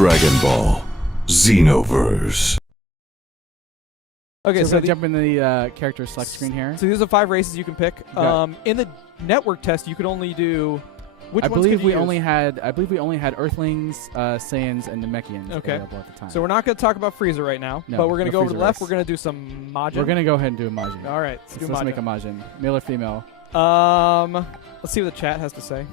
Dragon Ball Xenoverse. Okay, so jump in the character select screen here. So these are 5 races you can pick. In the network test, you could only do. Which ones could you use? I believe we only had Earthlings, Saiyans, and Namekians available at the time. So we're not going to talk about Frieza right now, but we're going to go over to the left. We're going to do some Majin. We're going to go ahead and do a Majin. All right, let's make a Majin. Male or female? Let's see what the chat has to say.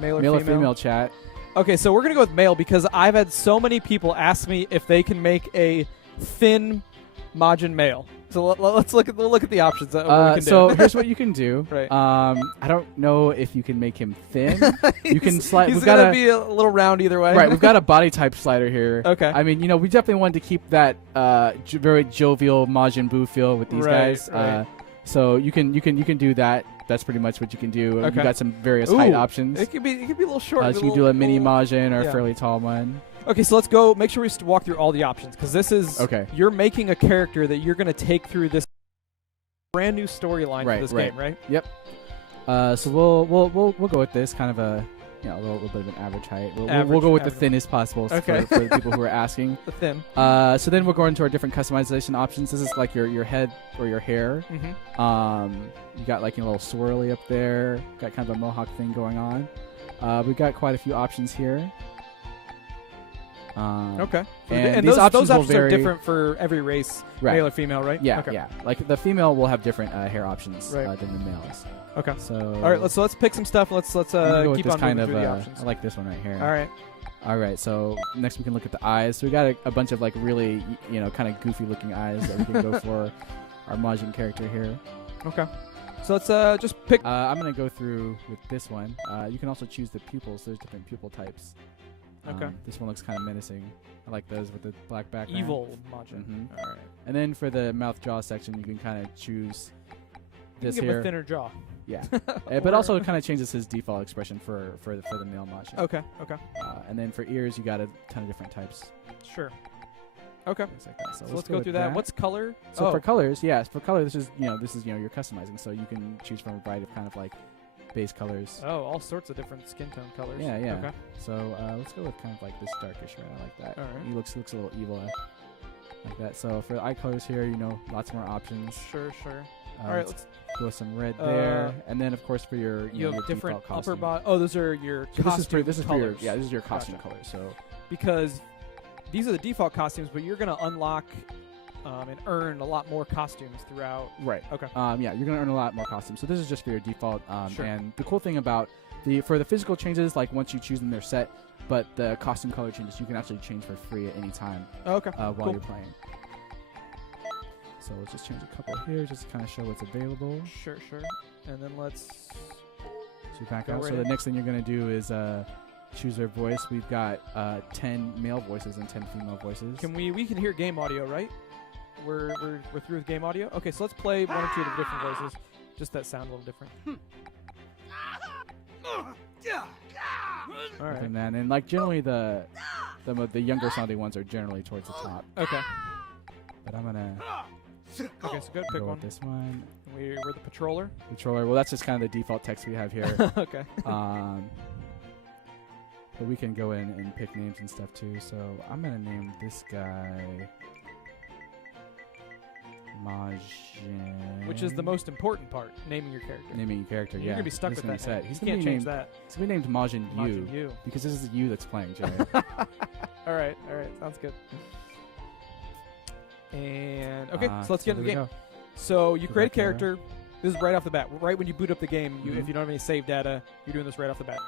Male or female chat. Okay, so we're going to go with male because I've had so many people ask me if they can make a thin Majin male. So let's look at the options that we can do. So here's what you can do. Right. I don't know if you can make him thin. You can slide. He's gonna be a little round either way. Right. We've got a body type slider here. Okay. I mean, we definitely wanted to keep that very jovial Majin Buu feel with these guys. Right. So you can do that. That's pretty much what you can do. Okay. You got some various height options. It could be a little short. So you can do a mini Majin or a fairly tall one. Okay, so let's go. Make sure we walk through all the options because this is you're making a character that you're going to take through this brand new storyline for this game, right? Yep. So we'll go with this kind of a little bit of an average height. We'll go with the thinnest possible for the people who are asking. The thin. So then we'll go into our different customization options. This is like your head or your hair. You got like a little swirly up there. Got kind of a mohawk thing going on. We've got quite a few options here. And those options are different for every race, male or female, right? Yeah, yeah. Like the female will have different hair options than the males. Okay. So all right, let's pick some stuff. Let's keep on moving through the options. I like this one right here. All right. All right. So next we can look at the eyes. So we got a bunch of like really kind of goofy looking eyes that we can go for our Majin character here. Okay. So let's just pick. I'm gonna go through with this one. You can also choose the pupils. There's different pupil types. Okay. This one looks kind of menacing. I like those with the black background. Evil Majin. All right. And then for the mouth jaw section, you can kind of choose this you can here. give a thinner jaw. Yeah. But also it kind of changes his default expression for the male Majin. Okay. Okay. And then for ears, you got a ton of different types. Sure. Okay. Like that. So let's go through that. What's color? So for colors, for color, this is you're customizing, so you can choose from a variety of kind of like base colors. Oh, all sorts of different skin tone colors. Yeah, yeah. Okay. So let's go with kind of like this darkish red. I like that. All right. He looks a little evil like that. So for the eye colors here, lots more options. Sure. All right, let's go with some red there, and then of course for your you have your different upper body. Oh, those are your costume this is colors. this is your costume colors. So because these are the default costumes, but you're gonna unlock and earn a lot more costumes throughout. Right. Okay. You're gonna earn a lot more costumes. So this is just for your default. Sure. And the cool thing about for the physical changes, like once you choose them, they're set. But the costume color changes, you can actually change for free at any time. Okay. While you're playing. So let's just change a couple here, just to kind of show what's available. Sure. And then let's. So back out. So the next thing you're gonna do is choose their voice. We've got 10 male voices and 10 female voices. We can hear game audio, right? We're through with game audio. Okay, so let's play one or two of the different voices. Just that sound a little different. All right. And then like generally the younger sounding ones are generally towards the top. Okay. But I'm gonna. Okay, so go pick one. With this one. We're the patroller. Well, that's just kind of the default text we have here. Okay. But we can go in and pick names and stuff too. So I'm gonna name this guy Majin. Which is the most important part, naming your character. Naming your character, You're gonna be stuck with that. Set. He's gonna change that. He's gonna be named Majin U. Because this is you that's playing, Jerry. All right, sounds good. And okay, so let's get into the game. So you create a character. This is right off the bat. Right when you boot up the game, if you don't have any save data, you're doing this right off the bat.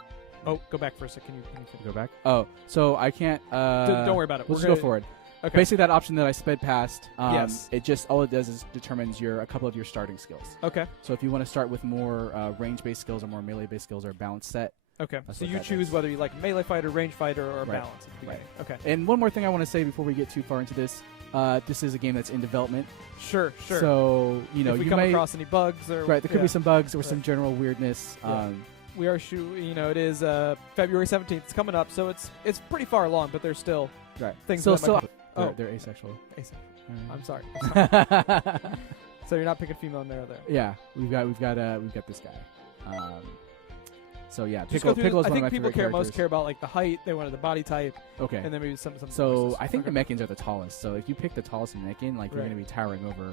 Oh, go back for a second. Can you go back? Oh, so I can't. Don't worry about it. Let's go forward. Okay. Basically, that option that I sped past, yes. All it does is determines a couple of your starting skills. Okay. So if you want to start with more range-based skills or more melee-based skills or a balanced set. Okay. So you choose whether you like melee fighter, range fighter, or balance. Right. Okay. And one more thing I want to say before we get too far into this. This is a game that's in development. Sure. So if we come across any bugs or there could be some bugs or some general weirdness. Yeah. We are it is February 17th. It's coming up, so it's pretty far along, but there's still things. They're asexual. Asexual. I'm sorry. So you're not picking female and male there. Yeah, we've got this guy. So yeah, Just go Piccolo through, is I one of my think people favorite most characters. care about like the height. They wanted the body type, Okay. and then maybe some. So I think okay. the Namekians are the tallest. So if you pick the tallest Namekian, like you're Right. going to be towering over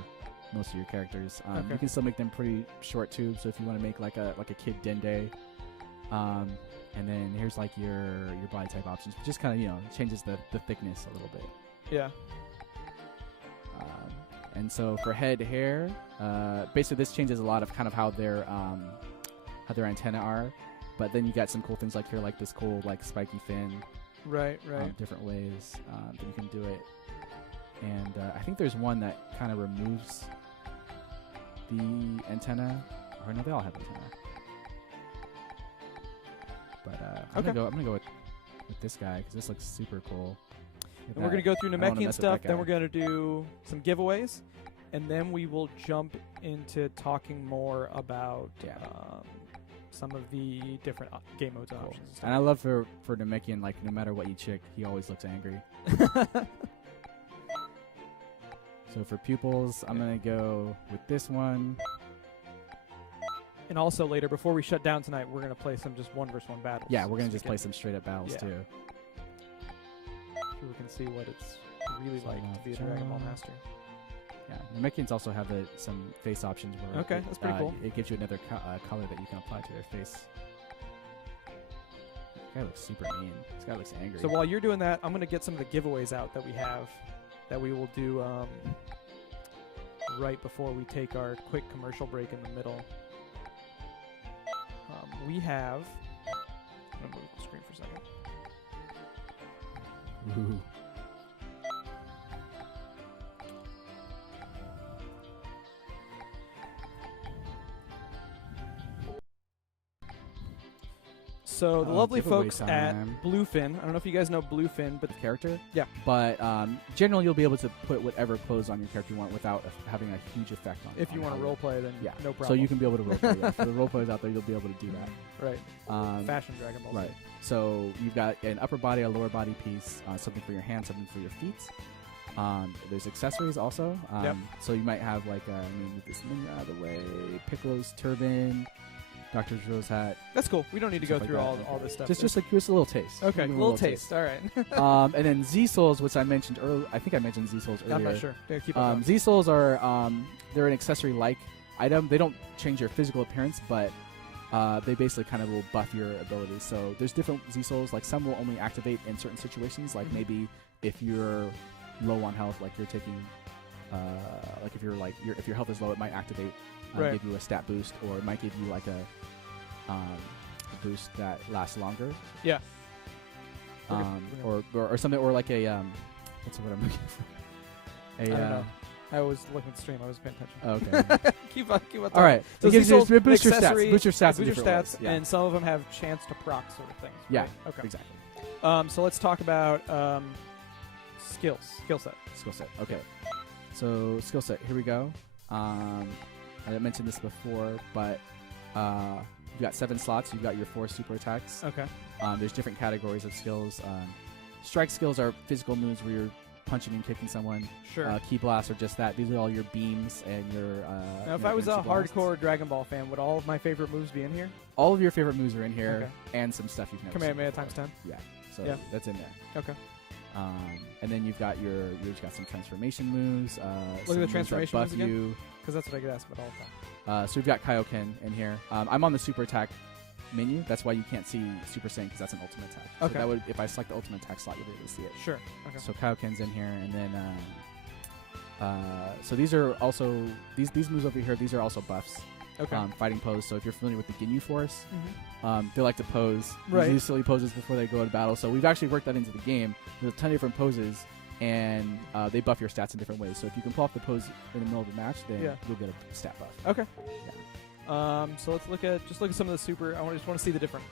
most of your characters. Okay. You can still make them pretty short too. So if you want to make like a kid Dende, and then here's like your body type options, which just kind of changes the thickness a little bit. Yeah. And so for head hair, basically this changes a lot of kind of how their antennae are. But then you got some cool things like here, like this cool like spiky fin. Right. Different ways that you can do it. And I think there's one that kind of removes the antenna. Or no, they all have antenna. But I'm gonna go with this guy because this looks super cool. And we're going to go through I don't wanna Namekian mess with stuff, that then guy. we're going to do some giveaways, and then we will jump into talking more about some of the different game modes and options. And And I love for Namekian, like no matter what you chick, he always looks angry. So for pupils, I'm gonna go with this one. And also later, before we shut down tonight, we're going to play some just 1v1 battles. Yeah, we're gonna So just play some straight up battles Yeah. too. people can see what it's really So like to be a Dragon Ball Master. Yeah, Namekians also have some face options where Okay, that's pretty cool. It gives you another color that you can apply to their face. This guy looks super mean. This guy looks angry. So while you're doing that, I'm going to get some of the giveaways out that we have that we will do right before we take our quick commercial break in the middle. We have... I'm going to move the screen for a second. Ooh. So the Oh, lovely giveaway folks time. at Bluefin, I don't know if you guys know Bluefin, but Character? Yeah. But generally, you'll be able to put whatever clothes on your character you want without having a huge effect on it. if you want to roleplay, then Yeah. no problem. So you can be able to roleplay. Yeah. For the roleplayers out there, you'll be able to do that. Right. Fashion Dragon Ball. Right. So you've got an upper body, a lower body piece, something for your hands, something for your feet. There's accessories also. Yep. So you might have like, move this menu out of the way, Piccolo's turban, Dr. Zero's hat. That's cool. We don't need to go Stuff like through that. all this stuff. Just a little taste. okay, Give you little taste. All right. And then Z Souls, which I mentioned earlier. I think I mentioned Z Souls earlier. I'm not sure. Yeah, keep on going. Z Souls are they're an accessory-like item. They don't change your physical appearance, but they basically kind of will buff your abilities. So there's different Z Souls. Like some will only activate in certain situations. Like maybe if you're low on health, like you're taking, like if your health is low, it might activate, Right. give you a stat boost, or it might give you like a boost that lasts longer. Yeah. Or something, or like a what's the word I'm looking for? I don't know. I was looking at the stream. I was paying attention. Okay. keep on talking. All right. So It gives Z-Souls, you boost your stats. accessory, Boost your stats. in boost your different stats, ways. Yeah. and some of them have chance to proc sort of things. Yeah. Right? Okay. Exactly. So let's talk about skill set. Skill set. Okay. So skill set. Here we go. I mentioned this before, but you've got 7 slots. You've got your 4 super attacks. Okay. There's different categories of skills. Strike skills are physical moves where you're punching and kicking someone. Sure. Key blasts are just that. These are all your beams and your. Now, if your I was a energy blasts. hardcore Dragon Ball fan, would all of my favorite moves be in here? All of your favorite moves are in here, Okay. and some stuff you've never. Kamehameha seen times before. 10. Yeah. So Yeah. that's in there. Okay. And then you've got you've got some transformation moves. Look at the transformation moves moves that buff again. you. Because that's what I get asked about all the time. So we've got Kaioken in here. I'm on the super attack menu. That's why you can't see Super Saiyan because that's an ultimate attack. So Okay. that would, if I select the ultimate attack slot, you'll be able to see it. Sure. Okay. So Kaioken's in here, and then so these are also these moves over here. These are also buffs. Okay. Fighting pose. So if you're familiar with the Ginyu Force, Mhm. they like to pose. Right. These silly poses before they go into battle. So we've actually worked that into the game. There's a ton of different poses, and they buff your stats in different ways. So if you can pull off the pose in the middle of the match, then Yeah. you'll get a stat buff. Okay. So let's look at some of the super. I just want to see the different.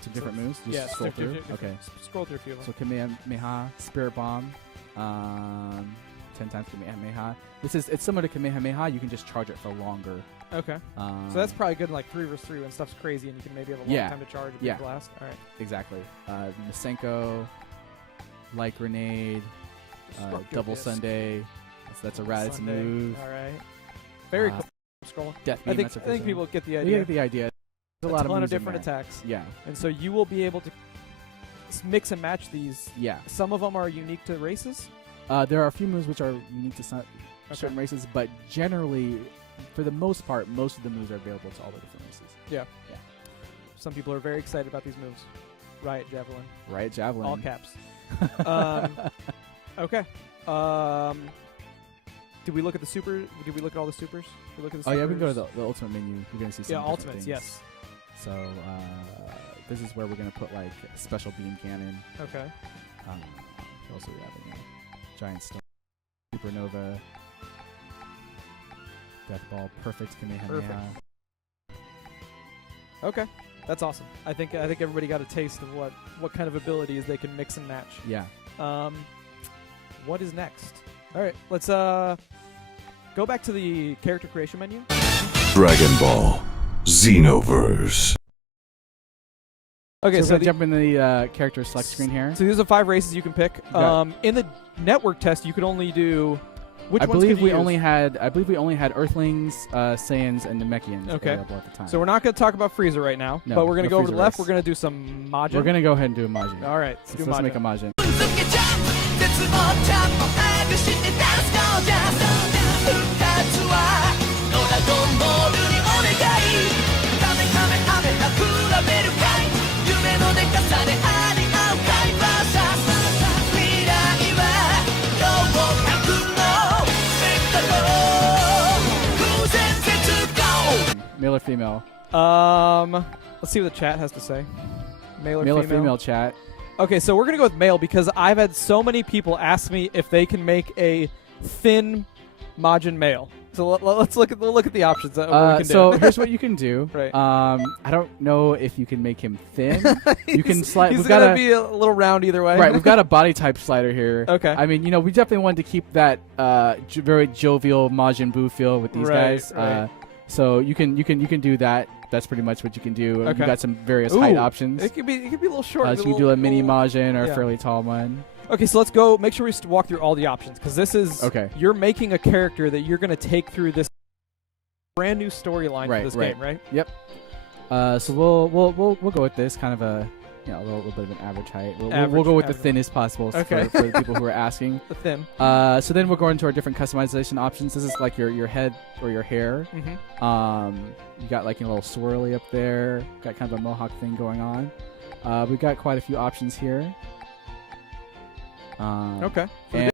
Some different So- moves. Just Yeah. scroll through. different- Okay. Scroll through a few of them. So Kamehameha, Spirit Bomb, 10 times Kamehameha. It's similar to Kamehameha. You can just charge it for longer. Okay. So that's probably good in like 3v3 when stuff's crazy and you can maybe have a long Yeah. time to charge a big Yeah. blast. All right. exactly. Masenko, Light Grenade, Destructive Double Disc. Sunday. That's a Raditz Sunday. move. All right. Very Uh, cool. Scrolling. Death I Beam. think that's a I think physical. people get the You idea. get the idea. a ton of moves in different there. attacks. Yeah. And so you will be able to mix and match these. Yeah. Some of them are unique to races. There are a few moves which are unique to certain races, but generally, for the most part, most of the moves are available to all the different races. Yeah. Yeah. Some people are very excited about these moves. Riot Javelin. Riot Javelin. All caps. Okay. Did we look at the super? Did we look at all the supers? Did we look at the Oh yeah, we can go to supers? the ultimate menu. You're gonna see some Yeah, different ultimates. things. Yes. So this is where we're gonna put like special beam cannon. Okay. What else do we have in there? Giant storm, supernova, death ball, perfect Kamehameha. Perfect. Okay, that's awesome. I think everybody got a taste of what kind of abilities they can mix and match. Yeah. What is next? All right, let's go back to the character creation menu. Dragon Ball Xenoverse. Okay, so so jump in the character select screen here. So these are 5 races you can pick. In the network test, you could only do. Which I ones believe could you we use? only had Earthlings, Saiyans, and Namekians available at the time. So we're not going to talk about Frieza right now, No, but we're going to no go over to the Frieza left. race. We're going to do some Majin. We're gonna go ahead and do a Majin. All right, let's do Let's Majin. make a Majin. Male or female? Let's see what the chat has to say. Male or Male or female? female chat? Okay, so we're gonna go with male because I've had so many people ask me if they can make a thin Majin male. So let's look at the options. What we can so do. here's what you can do. Right. I don't know if you can make him thin. You can slide. He's We've got gonna be a little round either way. Right. We've got a body type slider here. Okay. I mean, we definitely wanted to keep that very jovial Majin Buu feel with these guys. Right. So you can do that. That's pretty much what you can do. Okay. You got some various height options. It could be a little short. So you can do a mini Majin or a fairly tall one. Okay, so let's go. Make sure we walk through all the options because this is You're making a character that you're going to take through this brand new storyline for this game, right? Yep. So we'll go with this kind of a little bit of an average height. We'll go with the thinnest possible for the people who are asking. The thin. So then we'll go into our different customization options. This is like your head or your hair. You got like a little swirly up there. Got kind of a mohawk thing going on. We've got quite a few options here. Okay. And